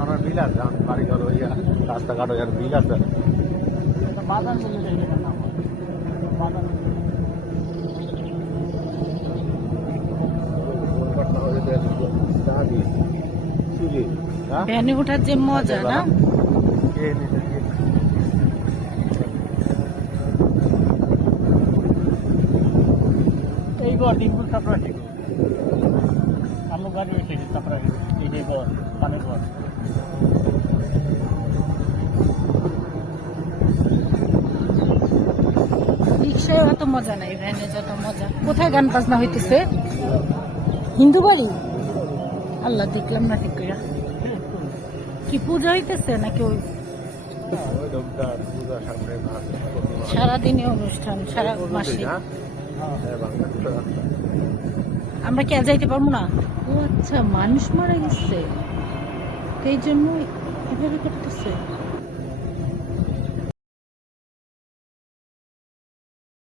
আমার বিল আছে আমার বাড়ি ঘর হইয়া রাস্তাঘাট হইয়া বিল আছে। হ্যাঁ ভ্যানে ওঠার যে মজা না কে নিচে কে এই ঘর দিনপুর চাপড়া থেকে আমার গাড়ি গেছে ঘর রিক্সায় অত মজা নাই ভ্যানে যত মজা। কোথায় গান বাজনা হইতেছে? হিন্দু বাড়ি আল্লাহ দেখলাম না ঠিক করে কি পূজা হইতেছে নাকি ওই? সারাদিনই অনুষ্ঠান সারা মাসে হ্যাঁ আমরা কি আর যাইতে পারব না? আচ্ছা মানুষ মারা গেছে। এই জন্য এভাবে করতেছে।